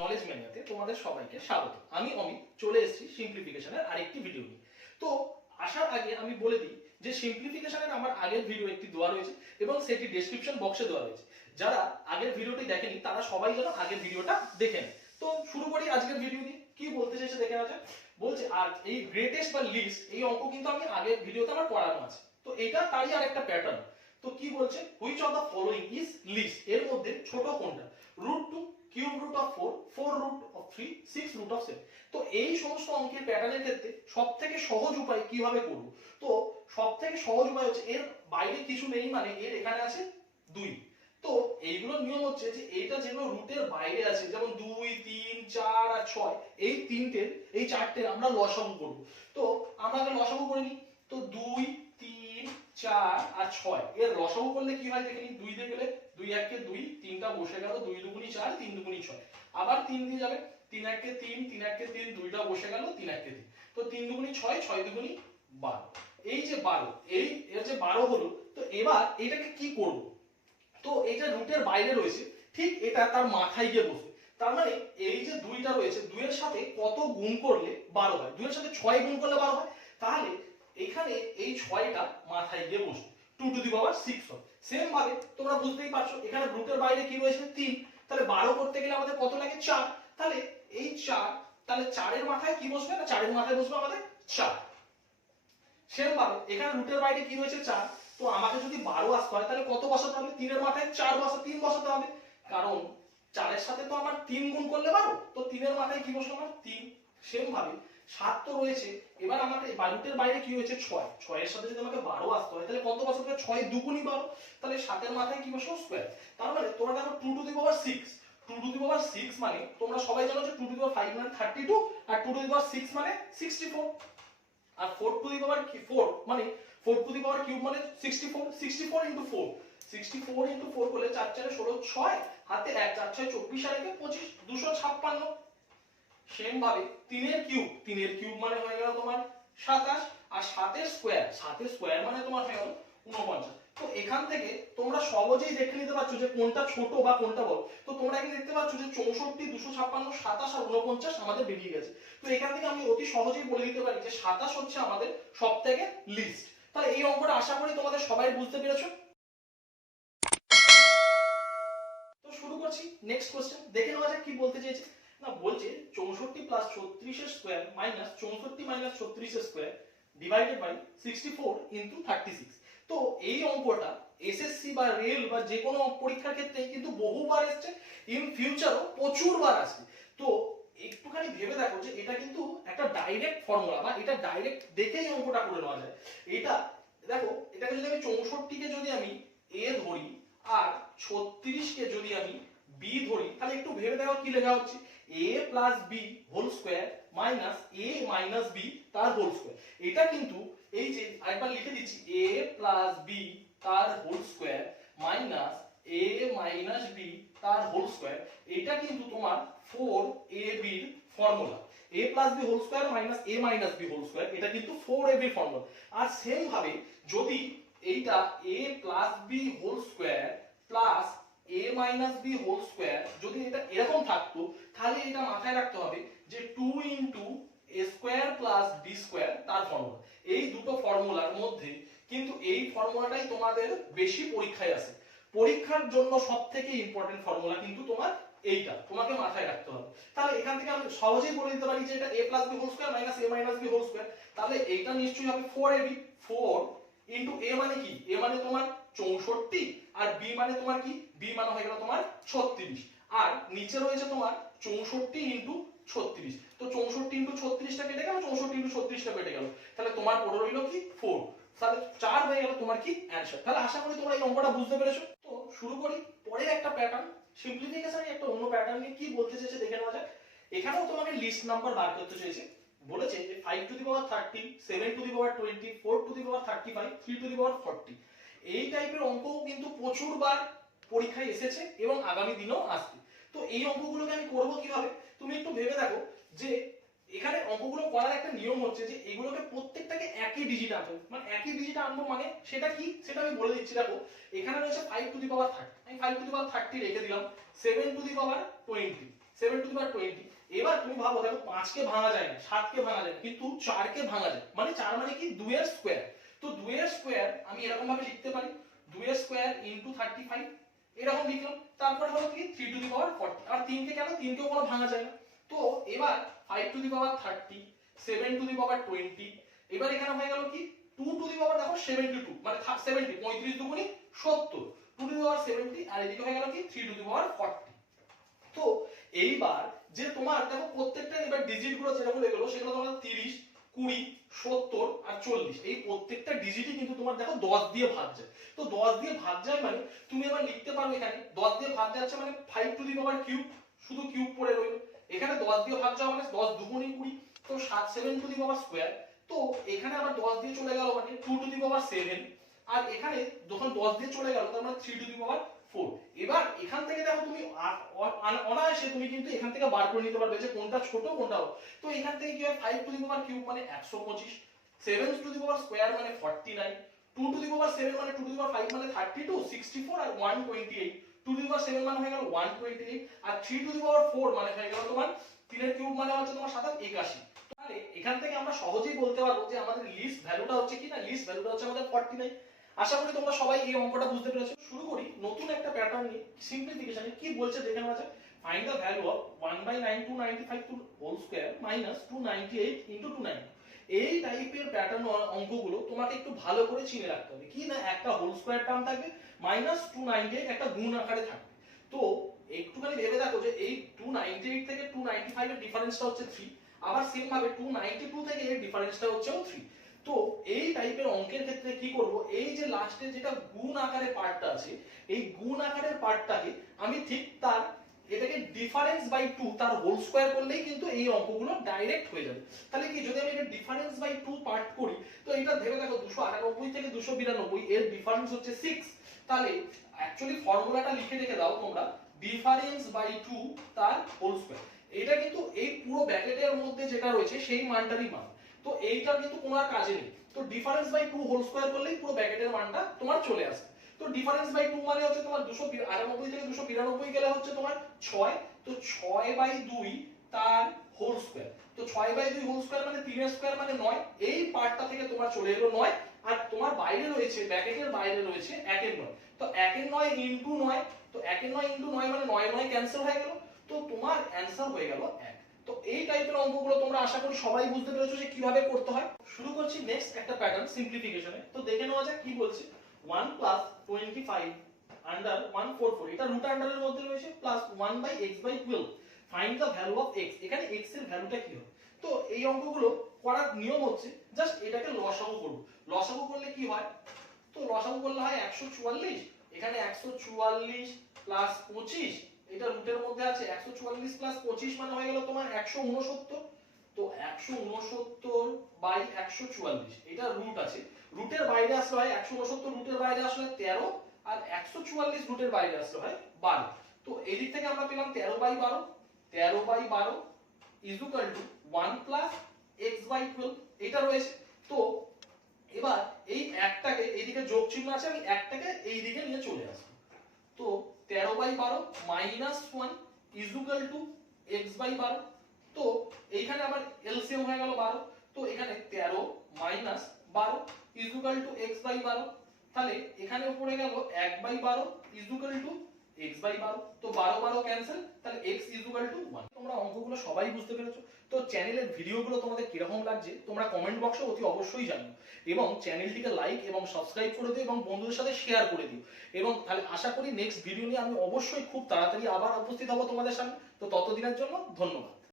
Knowledge ম্যানিয়াতে তোমাদের সবাইকে স্বাগত। আমি অমিত চলে এসেছি সিম্পলিফিকেশনের আরেকটি ভিডিও নিয়ে। তো আসার আগে আমি বলে দিই যে সিম্পলিফিকেশনের আমার আগের ভিডিও একটি দেওয়া রয়েছে এবং সেটি ডেসক্রিপশন বক্সে দেওয়া রয়েছে। যারা আগের ভিডিওটি দেখেনি তারা সবাই যেন আগের ভিডিওটা দেখে নেয়। তো শুরু করি আজকের ভিডিও দিয়ে। কি বলতে চাইছে দেখে নেওয়া যাক। বলছে আর এই গ্রেটেস্ট বা লিস্ট এই অঙ্ক কিন্তু আমি আগের ভিডিওতে আমার করানো আছে। তো এটা তারই আরেকটা প্যাটার্ন। তো কি বলছে, which of the following is least, এর মধ্যে ছোট কোনটা? √2, cube root of 4, 4 root of 3, 6 root of 7। তো এই সমস্ত অঙ্কের প্যাটার্নের ক্ষেত্রে সবথেকে সহজ উপায় কিভাবে করব? তো সবথেকে সহজ উপায় হচ্ছে এর বাইরে কিছু নেই, মানে এর এখানে আছে 2। তো এইগুলোর নিয়ম হচ্ছে যে এইটা যেগুলো রুটের বাইরে আছে, যেমন 2, 3, 4 আর 6, এই চারটের আমরা লসাগু করব। তো আমরা আগে লসাগু করে নিই। তো 2, 3, 4 আর 6 এর লসাগু করলে কি হয় দেখে নিই। 2 দিয়ে গেলে 2 1 2, 3টা বসে গেল, 2 2 4, 3 2 6। আবার 3 দিয়ে যাবে, 3 1 3, 3 1 3, 2টা বসে গেল, 3 1 3। তো 3 2 6, 6 2 12। এই যে 12, এর যে 12 হলো। তো এবার এটাকে কি করব? তো এটা রুটের বাইরে রয়েছে, ঠিক এটা তার মাথায় গিয়ে বসবে। তার মানে এই যে 2টা রয়েছে, 2 এর সাথে কত গুণ করলে 12 হয়? 2 এর সাথে 6 গুণ করলে 12 হয়। তাহলে এখানে এই 6টা মাথায় গিয়ে বসবে, 2 টু দি পাওয়ার 6 হয়। সেম ভাবে তোমরা বুঝতেই পারছো এখানে রুটের বাইরে কি রয়েছে 3। তাহলে 12 করতে গেলে আমাদের কত লাগে 4। তাহলে এই 4, তাহলে 4 এর মাথায় কি বসবে? না 4 এর মাথায় বসবে আমাদের 4। সেম ভাবে এখানে রুটের বাইরে কি রয়েছে 4। তো আমাকে যদি 12 আসতে হয় তাহলে কত বসাতে হবে? 3 এর মাথায় 4 3 বসাতে হবে, কারণ 4 এর সাথে তো আমার 3 গুণ করলে 12। তো 3 এর মাথায় কি বসলো আমার? 3। সেম ভাবে 7 তো রয়েছে, এবার আমাকে রুটের বাইরে কি হয়েছে 6। 6 এর সাথে যদি আমাকে 12 আসতে হয় তাহলে কত বসাতে হবে? 6 2 12। তাহলে 7 এর মাথায় কি বসলো? স্কয়ার। তার মানে তোমরা দেখো 2 two the power 6। 2 two the পাওয়ার 6 মানে তোমরা সবাই জানো যে 2 টু দি পাওয়ার 5 মানে 32, আর 2 টু দি পাওয়ার 6 মানে 64। আর 4 টু দি পাওয়ার 4 মানে 4 টু দি পাওয়ার কিউব মানে 64। 64 ইনটু 4, 64 ইনটু 4 করলে 4 4 16 6, হাতে 1 4 6 24 আর 1 25, 256। সেম ভাবে 3 এর কিউব মানে হয়ে গেল তোমার 27, আর 7 এর স্কয়ার মানে তোমার হয়ে গেল 49। তো এখান থেকে তোমরা সহজেই দেখে নিতে পারছো যে কোনটা ছোট বা কোনটা বড়। তো তোমরা এখানে দেখতে পাচ্ছ যে 64, 256, 27 আর 49 আমাদের বেরিয়ে গেছে। তো এখান থেকে আমি অতি সহজেই বলে দিতে পারি যে 27 হচ্ছে আমাদের সবথেকে লিস্ট। তাহলে এই অঙ্কটা আশা করি তোমাদের সবাই বুঝতে পেরেছো। তো শুরু করছি নেক্সট কোশ্চেন, দেখে নেওয়া যাক কি বলতে চেয়েছে। না বলছে 64 প্লাস 36 এর স্কয়ার মাইনাস 64 মাইনাস 36 এর স্কয়ার ডিভাইডেড বাই 64 ইনটু 36। তো এই অঙ্কটা এসএসসি বা রেল বা যে কোনো পরীক্ষার ক্ষেত্রে কিন্তু বহুবার এসেছে, ইন ফিউচারও প্রচুরবার আসবে। তো একটুখানি ভেবে দেখো যে এটা কিন্তু একটা ডাইরেক্ট ফর্মুলা, বা এটা ডাইরেক্ট দেখেই অঙ্কটা করে নেওয়া যায়। এটা দেখো, এটাকে যদি আমি 64 কে যদি আমি এ ধরি আর 36 কে যদি আমি বি ধরি, তাহলে একটু ভেবে দেখো কি লেখা হচ্ছে, a plus b whole square minus a minus b তার হোল স্কয়ার। এটা কিন্তু এই যে আরেকবার লিখে দিচ্ছি, a প্লাস বি তার whole square minus a minus b তার হোল স্কয়ার। এটা কিন্তু তোমার 4ab এর formula. a plus b whole square minus a minus b whole square, এটা কিন্তু 4ab এর ফর্মুলা। আর সেম ভাবে যদি এইটা a plus b whole square plus a minus b whole square যদি এটা এরকম থাকতো, তাহলে এটা মাথায় রাখতে হবে যে 2 into a square plus b square তার ফর্মুলা। এই দুটো ফর্মুলার মধ্যে কিন্তু এই ফর্মুলাটাই তোমাদের বেশি পরীক্ষায় আসে। পরীক্ষার জন্য সবথেকে ইম্পর্টেন্ট ফর্মুলা কিন্তু তোমার এইটা তোমাকে মাথায় রাখতে হবে। তাহলে এখান থেকে আমি সহজেই বলে দিতে পারি যে এটা a plus b whole square minus a minus b whole square. তাহলে এইটা নিশ্চয়ই হবে 4ab। 4 ইনটু a মানে কি? a মানে তোমার 64, আর b মানে তোমার কি? b মানে হয়ে গেল তোমার 36, আর নিচে রয়েছে তোমার 64 ইনটু 36। তো 64 ইনটু 36টা কেটে গেল, 64 ইনটু 36টা কেটে গেল, তাহলে তোমার পড়ে রইল কি 4। তাহলে 4 হয়ে গেল তোমার কি অ্যানসার। তাহলে আশা করি তোমরা এই অঙ্কটা বুঝতে পেরেছো। তো শুরু করি পরের একটা প্যাটার্ন, সিম্পলিফিকেশনের একটা অন্য প্যাটার্ন নিয়ে। কি বলতে চেয়েছে দেখে নেওয়া যাক। এখানেও তোমাকে লিস্ট নাম্বার বার করতে চেয়েছে। বলেছে যে 5 to the power 30, 7 to the power 20, 4 to the power 35, 3 to the power 40। এই টাইপের অঙ্কও কিন্তু প্রচুরবার পরীক্ষায় এসেছে এবং আগামী দিনেও আসবে। তো এই অঙ্কগুলোকে আমি করব কিভাবে? তুমি একটু ভেবে দেখো যে এখানে অঙ্কগুলো করার একটা নিয়ম হচ্ছে যে এগুলোকে প্রত্যেকটাকে একই ডিজিট আনতে হবে। মানে একই ডিজিট আনবো মানে সেটা কি, সেটা আমি বলে দিচ্ছি। দেখো এখানে রয়েছে 5 টু দি পাওয়ার 30, আমি 5 টু দি পাওয়ার 30 রেখে দিলাম, 7 to the power 20, 7 to the power 20। এবার তুমি ভাবো, দেখো 5 কে ভাঙা যায় না, 7 কে ভাঙা যায়, কিন্তু 4 কে ভাঙা যায়, মানে 4 মানে কি 2 এর স্কয়ার। তো 2 এর স্কয়ার আমি এরকম ভাবে লিখতে পারি, 2 এর স্কয়ার ইনটু 35, এরকম লিখলাম। তারপরে হলো কি 3 টু দি পাওয়ার 40, আর 3 কে কেন, 3 কেও কোনো ভাঙা যায় না। তো এবার 5 to the power 30, 7 to the power 20, এবার এখানে হয়ে গেল কি 2 টু দি পাওয়ার দেখো 72, মানে 70, 35 দুগুণী 70, 2 টু দি পাওয়ার 70, আর এদিকে হয়ে গেল কি 3 টু দি পাওয়ার 40। তো এইবার যে তোমার দেখো প্রত্যেকটা এবার ডিজিট গুলো যেগুলো এগুলো সেগুলো তোমার 30, 20, 70 আর 40, এই প্রত্যেকটা ডিজিটই কিন্তু তোমার দেখো 10 দিয়ে ভাগ যায়। তো 10 দিয়ে ভাগ যায় মানে তুমি এবার লিখতে পারো এখানে 10 দিয়ে ভাগ যাচ্ছে মানে 5 টু দি পাওয়ার কিউব, শুধু কিউব পড়ে রইল। এখানে 10 দিয়ে ভাগ যাওয়া মানে 10 দুগুণী 20, তো 7 টু দি পাওয়ার স্কয়ার। তো এখানে আবার 10 দিয়ে চলে গেল মানে 2 টু দি পাওয়ার 7, আর এখানে যখন 10 দিয়ে চলে গেল তার মানে 3 টু দি পাওয়ার 4। এবার এখান থেকে দেখো তুমি অনায়াসে তুমি কিন্তু এখান থেকে বার করে নিতে পারবে যে কোনটা ছোট কোনটা বড়। তো এখান থেকে কি হয় 5 টু দি পাওয়ার কিউব মানে 125, 7 টু দি পাওয়ার স্কয়ার মানে 49, 2 টু দি পাওয়ার 7 মানে 2 টু দি পাওয়ার 5 মানে 32, 64 আর 128, 2 টু দি পাওয়ার 7 মানে হয়ে গেল 128, আর 3 টু দি পাওয়ার 4 মানে হয়ে গেল তোমার 3 এর কিউব মানে হচ্ছে তোমার 81। তাহলে এখান থেকে আমরা সহজেই বলতে পারবো যে আমাদের লিস্ট ভ্যালুটা হচ্ছে কি না, লিস্ট ভ্যালুটা হচ্ছে আমাদের 49। আশা করি তোমরা সবাই এই অঙ্কটা বুঝতে পেরেছো। শুরু করি নতুন একটা প্যাটার্ন নিয়ে, সিম্পলিফিকেশনে কি বলছে দেখে নেওয়া যাক। Find the value of 1/9295 to whole square minus 298 into 290। এই টাইপের প্যাটার্ন অঙ্কগুলো তোমাকে একটু ভালো করে চিনে রাখতে হবে, কি না একটা হোল স্কয়ার টার্ম থাকবে, মাইনাস 298 একটা গুণ আকারে থাকবে। তো একটুখানি ভেবে দেখো যে এই 298 থেকে 295 এর ডিফারেন্সটা হচ্ছে 3, আবার সেম ভাবে 292 থেকে এর ডিফারেন্সটা হচ্ছে 3। তো এই টাইপের অঙ্কের ক্ষেত্রে কি করব, এই যে লাস্টে যেটা গুণ আকারে পার্টটা আছে, এই গুণ আকারের পার্টটাকে আমি ঠিক তার এটাকে ডিফারেন্স বাই 2 তার হোল স্কয়ার করলেই কিন্তু এই অঙ্কগুলো ডাইরেক্ট হয়ে যাবে। তাহলে কি যদি আমি এটা ডিফারেন্স বাই 2 পার্ট করি, তো এটা ভেবে দেখো 298 থেকে 292 এর ডিফারেন্স হচ্ছে 6। তাহলে অ্যাকচুয়ালি ফর্মুলাটা লিখে রেখে দাও তোমরা, ডিফারেন্স বাই 2 তার হোল স্কয়ার। এটা কিন্তু এই পুরো ব্র্যাকেটের মধ্যে যেটা রয়েছে সেই মানটারই মান। তো এইটার কিন্তু কোনো আর কাজে নেই। তো ডিফারেন্স বাই 2 হোল স্কয়ার করলেই পুরো ব্র্যাকেটের মানটা তোমার চলে আসে। তো ডিফারেন্স বাই 2 মানে হচ্ছে তোমার 298 থেকে 292 গেলে হচ্ছে তোমার 6, তো 6/2 তার হোল স্কয়ার। তো 6/2 হোল স্কয়ার মানে 3 এর স্কয়ার মানে 9, এই পার্টটা থেকে তোমার চলে এলো 9, আর তোমার বাইরে রয়েছে ব্র্যাকেটের বাইরে রয়েছে 1 এর 9। তো 1 এর 9 ইনটু 9, তো 1 এর 9 ইনটু 9 মানে 9 9 ক্যান্সেল হয়ে গেল, তো তোমার অ্যানসার হয়ে গেল 1। তো এই টাইপের অঙ্কগুলো তোমরা আশা করি সবাই বুঝতে পেরেছো যে কিভাবে করতে হয়। শুরু করছি নেক্সট একটা প্যাটার্ন সিম্পলিফিকেশনে। তো দেখে নেওয়া যাক কি বলছে। 1 প্লাস 25 আন্ডার 144, এটা রুট আন্ডারের মধ্যে রয়েছে, plus 1/x/12 find the value of x। এখানে x এর ভ্যালুটা কি হবে? তো এই অঙ্কগুলো করার নিয়ম হচ্ছে জাস্ট এটাকে লসাগু করব। লসাগু করলে কি হয়, তো লসাগু করলে হয় 144, এখানে 144 প্লাস 25, এটা রুটের মধ্যে আছে 144 প্লাস 25 মানে হয়ে গেল তোমার 169। তো 169 বাই 144, এটা রুট আছে, রুটের বাইরে আসলে হয় 169 রুটের বাইরে আসলে 13, আর 144 রুটের বাইরে আসলে হয় 12। তো এই দিক থেকে আমরা পেলাম 13/12, 13/12 is equal to 1 plus x/12, এটা রয়েছে। তো এবার এই একটাকে এইদিকে যোগ চিহ্ন আছে, আমি একটাকে এইদিকে নিয়ে চলে আসবো। তো 13/12 minus 1 is equal to x/12। তো এইখানে আবার এলসিএম হয়ে গেল 12, তো এখানে 13 minus 12 is equal to x/12। তাহলে এখানে পড়ে গেল 1/12 ইজ ইকুয়াল টু x/12। তো 12 12 ক্যান্সেল, তাহলে x ইজ ইকুয়াল টু 1। তোমরা অঙ্কগুলো সবাই বুঝতে পেরেছো। তো চ্যানেলের ভিডিওগুলো তোমাদের কিরকম লাগছে তোমরা কমেন্ট বক্সে অতি অবশ্যই জানিও, এবং চ্যানেলটিকে লাইক এবং সাবস্ক্রাইব করে দিও এবং বন্ধুদের সাথে শেয়ার করে দিও। এবং তাহলে আশা করি নেক্সট ভিডিও নিয়ে আমি অবশ্যই খুব তাড়াতাড়ি আবার উপস্থিত হব তোমাদের সামনে। তো ততদিনের জন্য ধন্যবাদ।